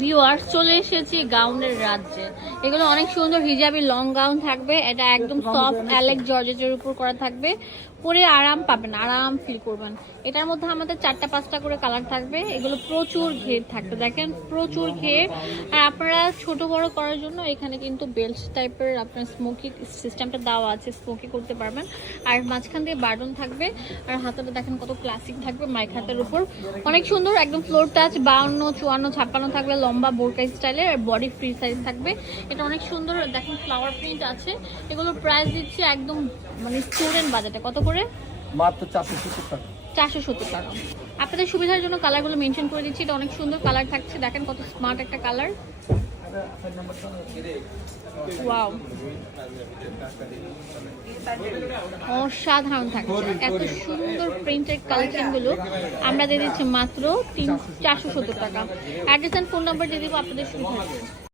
Viewers, চলে এসেছি গাউনের রাজ্যে। এগুলো অনেক সুন্দর হিজাবি লং গাউন থাকবে। এটা একদম সফট অ্যালেক জর্জেটের উপর করা থাকবে। পরে আরাম পাবেন, আরাম ফিল করবেন। এটার মধ্যে আমাদের 4টা-5টা করে কালার থাকবে। এগুলো প্রচুর ঘের থাকবে, দেখেন প্রচুর ঘের। আর আপনারা ছোট বড় করার জন্য এখানে কিন্তু বেল্ট টাইপের আপনার স্মোকি সিস্টেমটা দেওয়া আছে, স্মোকি করতে পারবেন। আর মাঝখান দিয়ে বাটন থাকবে। আর হাতাটা দেখেন কত ক্লাসিক থাকবে, মাইক হাতের উপর অনেক সুন্দর, একদম ফ্লোর টাচ। 52, 54, 56 থাকবে, লম্বা বোরকা স্টাইলের। আর বডি ফ্রি সাইজ থাকবে। এটা অনেক সুন্দর, দেখেন ফ্লাওয়ার প্রিন্ট আছে। এগুলোর প্রাইস দিচ্ছে একদম মানে স্টুডেন্ট বাজেটে। কত করে? মাত্র 470 টাকা। 470 টাকা। আপনাদের সুবিধার জন্য কালারগুলো মেনশন করে দিচ্ছি। এটা অনেক সুন্দর কালার থাকছে, দেখেন কত স্মার্ট একটা কালার। ওয়াও, অসাধারণ থাকছে। এত সুন্দর প্রিন্টেড কালেকশন গুলো আমরা দিয়ে দিচ্ছি মাত্র 470 টাকা। অ্যাড্রেস এন্ড ফোন নাম্বার দিয়ে দিব আপনাদের সুবিধার্থে।